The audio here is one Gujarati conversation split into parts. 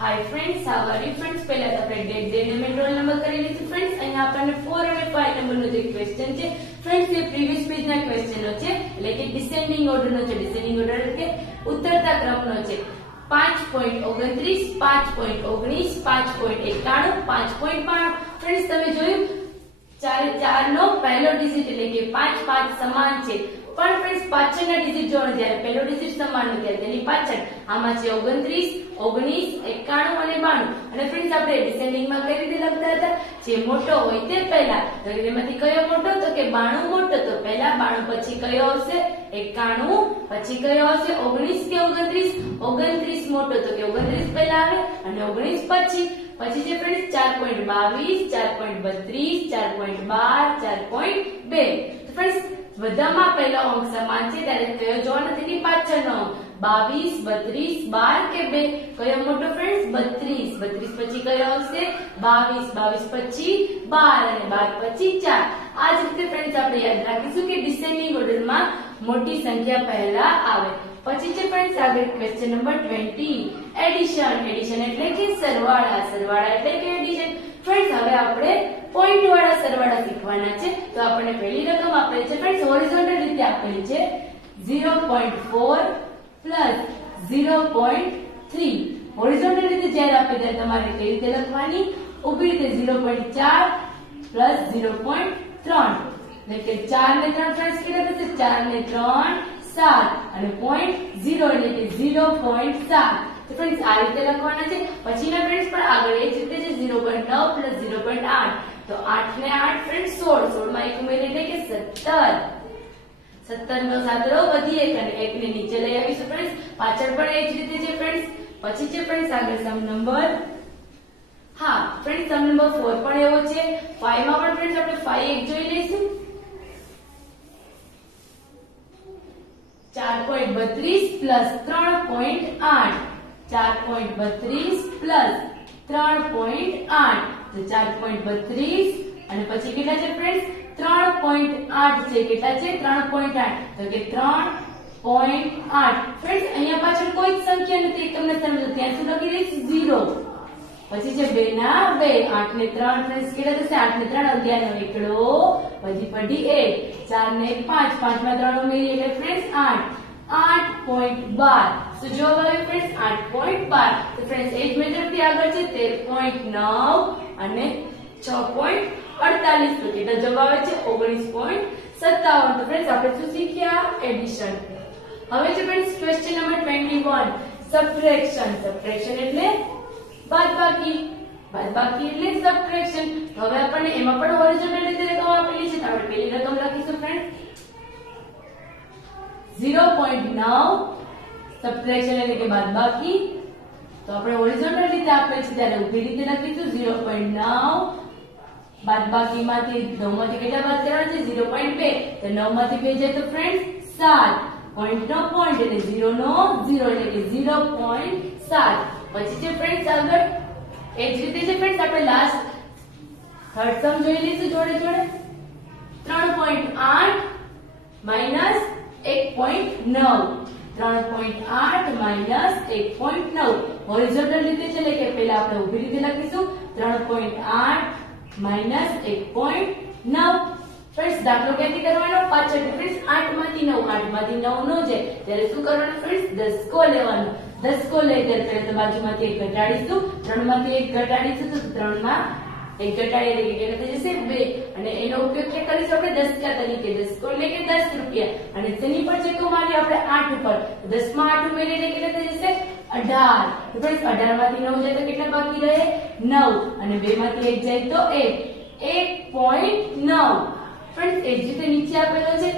Hi friends, how are you friends? पहला तो આપણે ડેટ ડે ને રોલ નંબર કરી લીધું ફ્રેન્ડ્સ. અહીંયા આપણને 4 અને 5 નંબરનો જે ક્વેશ્ચન છે ફ્રેન્ડ્સ, એ પ્રીવિયસ પેજના ક્વેશ્ચનો છે, એટલે કે ડિસેન્ડિંગ ઓર્ડરનો છે. ડિસેન્ડિંગ ઓર્ડર એટલે ઉતરતા ક્રમનો છે. 5.29, 5.19, 5.91, 5.92. ફ્રેન્ડ્સ, તમે જોયું ચાર નો પહેલો ડિજિટ એટલે કે 5 5 સમાન છે, પણ ફ્રેન્ડ્સ પાછળના ડિજિટ જોવાનો, જ્યારે પહેલો ડિજિટ સમાન નથી તેની પાછળ આમાં છે 29, 19, 91 અને 92. અને ફ્રેન્ડ્સ આપણે ડિસેન્ડિંગ માં કઈ રીતે લખતા હતા? જે મોટો હોય તે પહેલા. તો એમાંથી કયો મોટો? તો કે 92 મોટો. તો પહેલા 92 પછી કયો આવશે? 91. પછી કયો આવશે? 19 કે 29? 29 મોટો. તો કે 29 પહેલા આવે અને 19 પછી છે ફ્રેન્ડ્સ 4.22, 4.32, 4.12, 4.2. તો ફ્રેન્ડ્સ બધામાં પહેલો અંક સમાન છે, ત્યારે કયો જોવાનો નથી કે પાછળનો અંક. 22, 32, 12 કે 2? કયો મોટો ફ્રેન્ડ્સ? 32. 32 પછી કયો આવશે? 22. 22 પછી 12 અને 12 પછી 4. આ જ રીતે ફ્રેન્ડ્સ આપણે યાદ રાખીશું કે ડિસેન્ડિંગ ઓર્ડરમાં મોટી સંખ્યા પહેલા આવે. પછી છે ફ્રેન્ડ્સ આગળ ક્વેશ્ચન નંબર 20, એડિશન. એડિશન એટલે કે સરવાળા. સરવાળા એટલે કે એડિશન. ફ્રેન્ડ્સ હવે આપણે પોઈન્ટ વાળા સરવાળા શીખવાના છે. તો આપણને પહેલી રકમ આપેલી છે ફ્રેન્ડ્સ, હોરિઝોન્ટલ રીતે આપેલી છે 0.4 પ્લસ 0.3. હોરિઝોન્ટલ રીતે જ્યારે આપે ત્યારે તમારે કઈ રીતે લખવાની? ઊભી રીતે 0.4 પ્લસ 0.3 એટલે કે 4 ને 3 ફ્રેન્ડ્સ કેટલા થશે? 4 ને 3 7 અને પોઈન્ટ 0 એટલે કે 0.7. તો ફ્રેન્ડ્સ આ રીતે લખવાના છે. પછીના ફ્રેન્ડ્સ પણ આગળ એ જ રીતે છે 0.9 પ્લસ 0.8. તો 8 ને 8 ફ્રેન્ડ્સ 16. 16 માં એક ઉમેરી એટલે કે 17. 17 નો સાદરો વધી એક અને 1 ને નીચે લઈ આવીશું ફ્રેન્ડ્સ. પાછળ પણ એ જ રીતે છે ફ્રેન્ડ્સ. પછી છે ફ્રેન્ડ્સ આગળ સમ નંબર, હા ફ્રેન્ડ્સ સમ નંબર 4 પણ એવો છે. 5 માં પણ ફ્રેન્ડ્સ આપણે 5 એક જોઈ લઈશું. 4.32 પ્લસ 3.8. 4.32 પ્લસ 3.8. તો 4.32 અને પછી કેટલા છે ફ્રેન્ડ્સ? 3.8 છે. કેટલા છે? 3.8. તો કે 3.8. ફ્રેન્ડ્સ અહીંયા પાછળ કોઈ જ સંખ્યા નથી, તમને સમજો ત્યાં શું લખી દઈશું? 0. પછી છે 2 ના 2. 8 ને 3 ફ્રેન્ડ્સ કેટલા થશે? 8 ને 3 11 નો એકડો. પછી પડી 1. 4 ને 5. 5 માં 3 ઉમેરીએ એટલે ફ્રેન્ડ્સ 8. 8.12. તો જવાબ આવ્યો ફ્રેન્ડ્સ 8.12. તો ફ્રેન્ડ્સ એ જ મેથડ થી આગળ છે 13.9 અને 6.48. તો કેટલા જવાબ આવે છે? 19.57. તો ફ્રેન્ડ્સ આપણે શું શીખ્યા? એડિશન. હવે છે friends question number 21, subtraction. Subtraction એટલે બાદબાકી. બાદબાકી એટલે સબટ્રેક્શન. હવે આપણને એમાં પણ હોરિઝોન્ટલ રીતે રકમ આપેલી છે. તો આપણે પહેલી રકમ લખીશું ફ્રેન્ડ્સ 0.9. સબટ્રેક્શન એટલે કે બાદબાકી. તો આપણે હોરિઝોન્ટલ રીતે આપેલ છે ત્યારે ઊભી રીતે લખીશું 0.9. બાદબાકીમાંથી 9 માંથી કેટલા બાદ કરવાના છે? 0.2. તો 9 માંથી 2 જાય તો ફ્રેન્ડ્સ 7. પોઈન્ટ નો પોઈન્ટ એટલે 0 નો 0 એટલે કે 0.7. પછી છે ફ્રેન્ડ્સ આગળ એ જ રીતે છે ફ્રેન્ડ્સ આપણે લાસ્ટ થર્ડ સમ જોઈ લઈશું જોડે જોડે. 3.8 માઈનસ 1.9. 3.8 માઈનસ 1.9. હોરિઝોન્ટલ રીતે છે એટલે કે પહેલા આપણે ઊભી રીતે લખીશું 3.8 માઈનસ 1.9. ફ્રેન્ડ્સ દાખલો ક્યાંથી કરવાનો? પાછળ. ફ્રેન્ડ્સ 8 માંથી 9. 8 માંથી 9 નો જાય ત્યારે શું કરવાનું ફ્રેન્ડ્સ? દસકો લેવાનો. દસકો લઈ ત્યારે પહેલા તો બાજુમાંથી 1 ઘટાડીશું. 3 માંથી 1 ઘટાડીશું તો 3 માં 1 ઘટાડીએ એટલે કેટલા થઈ જશે? 2. અને એનો ઉપયોગ કે કરીશું આપણે દસકા તરીકે. દસકો એટલે કે 10 રૂપિયા. અને તેની પર ચેકો મારી આપણે 8 ઉપર. 10 માં 8 ઉમેરીએ એટલે કેટલા થઈ જશે? 18. તો ફ્રેન્ડ્સ 18 માંથી 9 જાય તો કેટલા બાકી રહે? 9. અને 2 માંથી 1 જાય તો 1. 1.9. ફ્રેન્ડ્સ એ જ રીતે નીચે આપેલો છે.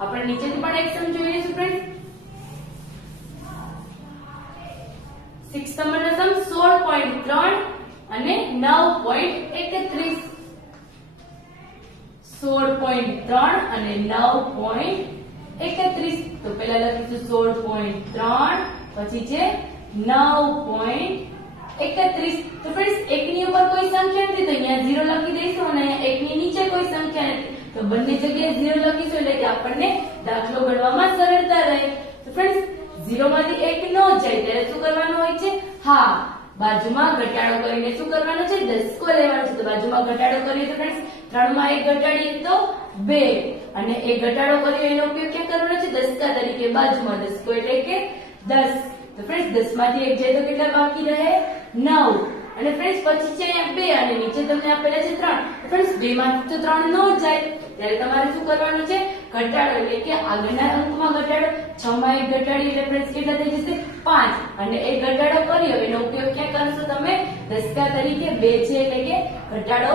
આપણે નીચેથી પણ એક સમ જોઈ લઈશું ફ્રેન્ડ્સ. 6 નંબરનો સમ 16.3 અને 9.31. 16.3 અને 9.31. તો પહેલા લખીશું 16.3 પછી છે 9.31. તો ફ્રેન્ડ્સ 1 ની ઉપર કોઈ સંખ્યા નથી તો અહીંયા 0 લખી દઈશું અને અહીંયા 1 ની નીચે કોઈ સંખ્યા નથી તો બંને જગ્યાએ 0 લખીશું એટલે કે આપણને દાખલો ગણવામાં સરળતા રહે. તો ફ્રેન્ડ્સ 0 માંથી 1 ન જાય ત્યારે શું કરવાનું હોય છે? હા બાજુમાં ઘટાડો કરીને શું કરવાનો છે? દસકો લેવાનો છે. તો બાજુમાં ઘટાડો કરીએ તો ફ્રેન્ડ્સ 3 માં 1 ઘટાડીએ તો 2 અને એ ઘટાડો કર્યો એનો ઉપયોગ ક્યાં કરવાનો છે? દસકા તરીકે બાજુમાં. દસકો એટલે કે 10. તો ફ્રેન્ડ્સ 10 માંથી 1 જાય તો કેટલા બાકી રહે? 9. અને ફ્રેન્ડ્સ પછી છે અહીંયા 2 અને નીચે તમને આપેલા છે 3. ફ્રેન્ડ્સ 2 માંથી તો 3 ન જાય, ત્યારે તમારે શું કરવાનું છે? ઘટાડો એટલે કે આગળના અંકમાં ઘટાડો. 6 માં 1 ઘટાડીએ એટલે ફ્રેન્ડ્સ કેટલા થઈ જશે? 5. અને એ ઘટાડો કર્યો એનો ઉપયોગ ક્યાં કરશો તમે? દસકા તરીકે. 2 છે એટલે કે ઘટાડો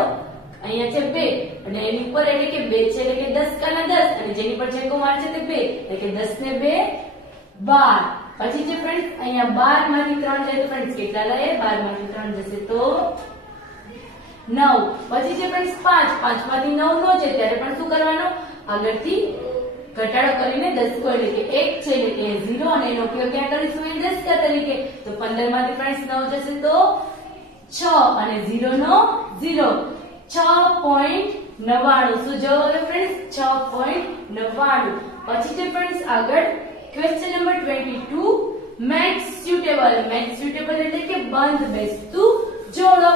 અહીંયા છે 2 અને એની ઉપર એટલે કે 2 છે એટલે કે 10 કાના 10 અને જેની પર છેકો મારે છે તે 2 એટલે કે 10 ને 2 12. પછી છે ફ્રેન્ડ્સ અહીંયા 12 માંથી 3 જાય તો ફ્રેન્ડ્સ કેટલા રહે? 12 માંથી 3 જશે તો 9. પછી છે ફ્રેન્ડ્સ 5. 5 માંથી 9 નો છે ત્યારે પણ શું કરવાનું? આગળથી ઘટાડો કરીને દસકો એટલે કે 1 છે એટલે કે 0 અને એનો ઉપયોગ ક્યાં કરીશું? એ દસકા તરીકે. તો 15 માંથી ફ્રેન્ડ્સ 9 જશે તો 6 અને 0 નો 0. 6.99. શું જવાબ આવે ફ્રેન્ડ્સ? 6.99. પછી છે ફ્રેન્ડ્સ આગળ question number 22. Match suitable. Match suitable એટલે કે બંધ બેસતું જોડો.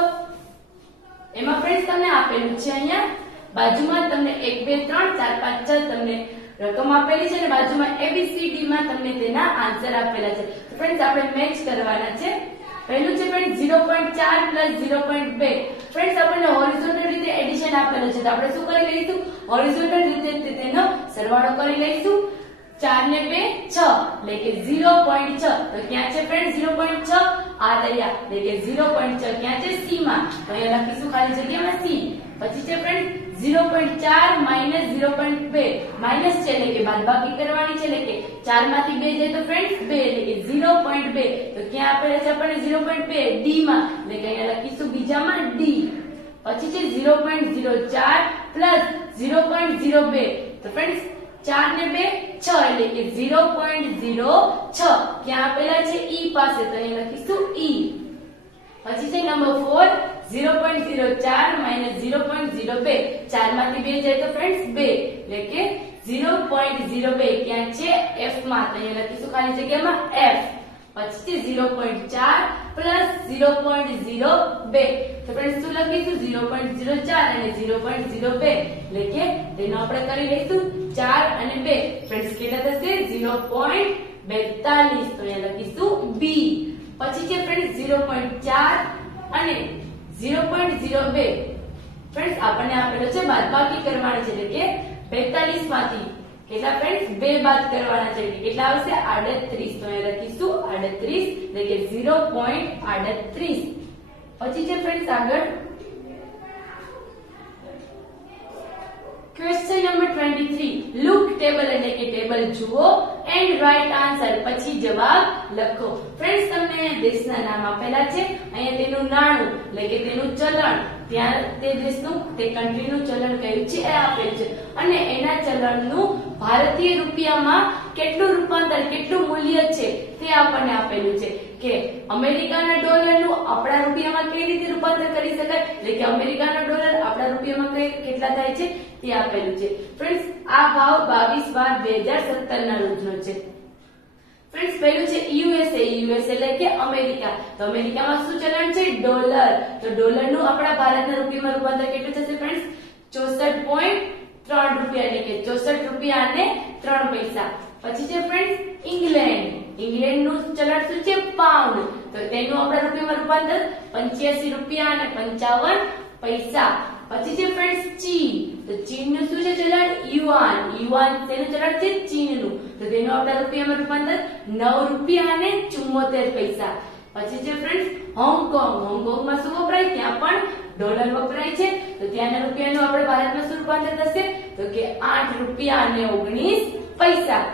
એમાં ફ્રેન્ડ્સ તમને આપેલું છે અહીંયા બાજુમાં તમને 1 2 3 4 5 6 તમને રકમ આપેલી છે અને બાજુમાં ABCD માં તમને તેના આન્સર આપેલા છે. તો ફ્રેન્ડ્સ આપણે મેચ કરવાના છે. પહેલું છે ફ્રેન્ડ્સ 0.4 + 0.2. ફ્રેન્ડ્સ આપણને હોરિઝોન્ટલ રીતે એડિશન આપેલું છે તો આપણે શું કરી લઈશું? હોરિઝોન્ટલ રીતે તેનો સરવાળો કરી લઈશું. 4 ને 2 6 એટલે કે 0.6. તો ક્યાં છે ફ્રેન્ડ્સ 0.6? આ રહ્યા એટલે કે 0.6 ક્યાં છે? C માં. તો અહીંયા લખીશું ખાલી જગ્યામાં C. પછી છે ફ્રેન્ડ્સ 0.4 - 0.2. માઈનસ છે એટલે કે બાદબાકી કરવાની છે એટલે કે 4 માંથી 2 જાય તો ફ્રેન્ડ્સ 2 એટલે કે 0.2. તો ક્યાં આપેલા છે આપણને 0.2? D માં. એટલે કે અહીંયા લખીશું બીજામાં D. પછી છે 0.04 + 0.02. તો ફ્રેન્ડ્સ 4 ને 2 6 એટલે કે 0.06. ક્યાં આપેલા છે? E પાસે. તો અહીંયા લખીશું E. પછી છે નંબર 4 0.04 - 0.02. 4 માંથી 2 જાય તો ફ્રેન્ડ્સ 2 એટલે કે 0.02. ક્યાં છે? F માં. તો અહીંયા લખીશું ખાલી જગ્યામાં F. પછી છે 0.4 + 0.02. તો ફ્રેન્ડ્સ શું લખીશું? 0.04 અને 0.02 એટલે કે તેનો આપણે કરી લઈશું 4 અને 2. ફ્રેન્ડ્સ કેટલા થશે? 0.42. તો અહીંયા લખીશું B. પછી છે ફ્રેન્ડ્સ 0.4 અને 0.02. ફ્રેન્ડ્સ આપણને આપેલો છે બાદબાકી કરવાની છે એટલે કે 42 માંથી કેટલા ફ્રેન્ડ્સ? 2 બાદ કરવાના છે એટલે કેટલા આવશે? 38. તો અહીંયા લખીશું 38 એટલે કે 0.38. પછી છે ફ્રેન્ડ્સ આગળ ક્વેશ્ચન નંબર 23. લુક ટેબલ એટલે કે ટેબલ જુઓ એન્ડ રાઇટ આન્સર. પછી જવાબ લખો. ફ્રેન્ડ્સ તમને દેશના નામ આપેલા છે. અહીંયા તેનું નાણું એટલે કે તેનું ચલણ, ત્યાં તે દેશનું તે કન્ટ્રીનું ચલણ કયું છે એ આપેલ છે અને એના ચલણનું ભારતીય રૂપિયામાં કેટલું રૂપાંતર, કેટલું મૂલ્ય છે તે આપણને આપેલું છે. કે અમેરિકાના ડોલરનું આપણા રૂપિયામાં કઈ રીતે રૂપાંતર કરી શકાય એટલે કે અમેરિકાનો ડોલર આપણા રૂપિયામાં કેટલા થાય છે તે આપેલું છે. ફ્રેન્ડ્સ આ ભાવ 22/12/2017 ના રોજનો છે. ફ્રેન્ડ્સ પહેલું છે USA. US એટલે કે અમેરિકા. તો અમેરિકામાં શું ચલણ છે? ડોલર. તો ડોલરનું આપણા ભારતના રૂપિયામાં રૂપાંતર કેટલું થશે ફ્રેન્ડ્સ? 64.3 રૂપિયા એટલે કે 64 રૂપિયા અને 3 પૈસા. પછી છે ફ્રેન્ડ્સ ઇંગ્લેન્ડ. ઇંગ્લેન્ડનું ચલણ શું છે? પાઉન્ડ. તો તેનું આપણા રૂપિયામાં રૂપાંતર 85 રૂપિયા અને 55 પૈસા. પછી છે ફ્રેન્ડ્સ ચીન. તો ચીનનું શું છે ચલણ? યુઆન. યુઆન તેનું ચલણ છે ચીનનું. તો તેનું આપણા રૂપિયામાં રૂપાંતર 9 રૂપિયા અને 74 પૈસા. પછી છે ફ્રેન્ડ્સ હોંગકોંગ. હોંગકોંગમાં શું વપરાય? ત્યાં પણ ડોલર વપરાય છે. તો ત્યાંના રૂપિયાનું આપણે ભારતમાં શું રૂપાંતર થશે? તો કે 8 રૂપિયા અને 19 પૈસા.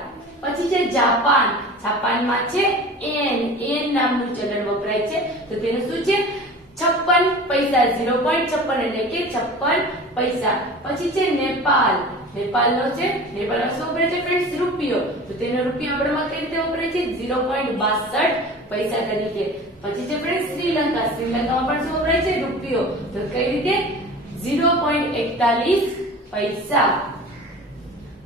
પછી છે જાપાન. જાપાનમાં છે એન નામનું ચલણ વપરાય છે. તો તેનું શું છે? 56 પૈસા. 0.56 એટલે કે 56 પૈસા. પછી છે નેપાલ. નેપાળનો છે, નેપાળમાં શું વપરાય છે ફ્રેન્ડ્સ? રૂપિયો. તો તેનો રૂપિયો આપણામાં કઈ રીતે વપરાય છે? 0.62 પૈસા તરીકે. પછી છે ફ્રેન્ડ્સ શ્રીલંકા. શ્રીલંકામાં પણ શું વપરાય છે? રૂપિયો. તો કઈ રીતે? 0.41 પૈસા.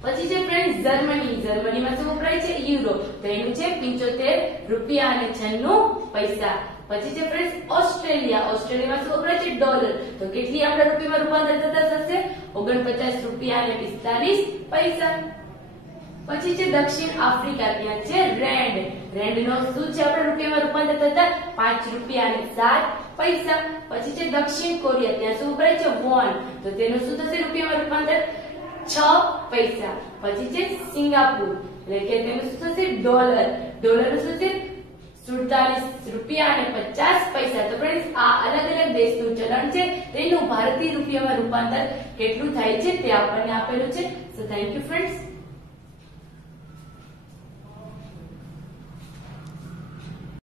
પછી છે ફ્રેન્ડ્સ જર્મની. જર્મનીમાં શું વપરાય છે? યુરો. તો એનું છે 75 રૂપિયા અને 96 પૈસા. પછી છે ફ્રેન્ડ્સ ઓસ્ટ્રેલિયા. ઓસ્ટ્રેલિયામાં શું વપરાય છે? ડોલર. તો કેટલી આપણા રૂપિયામાં રૂપાંતર થતા થશે? 49 રૂપિયા અને 45 પૈસા. પછી છે દક્ષિણ આફ્રિકા, ત્યાં છે રેન્ડ. રેન્ડ નો શું છે આપણા રૂપિયામાં રૂપાંતર થતા? 5 રૂપિયા અને 7 પૈસા. પછી છે દક્ષિણ કોરિયા, ત્યાં શું વપરાય છે? વોન. તો તેનું શું થશે રૂપિયામાં રૂપાંતર? 6 પૈસા. પછી છે સિંગાપુર, એટલે કે તેનું શું થશે? ડોલર. ડોલર નું શું છે? 47 રૂપિયા અને 50 પૈસા. તો ફ્રેન્ડ્સ આ અલગ અલગ દેશનું ચલણ છે, તેનું ભારતીય રૂપિયામાં રૂપાંતર કેટલું થાય છે તે આપણને આપેલું છે. So thank you friends.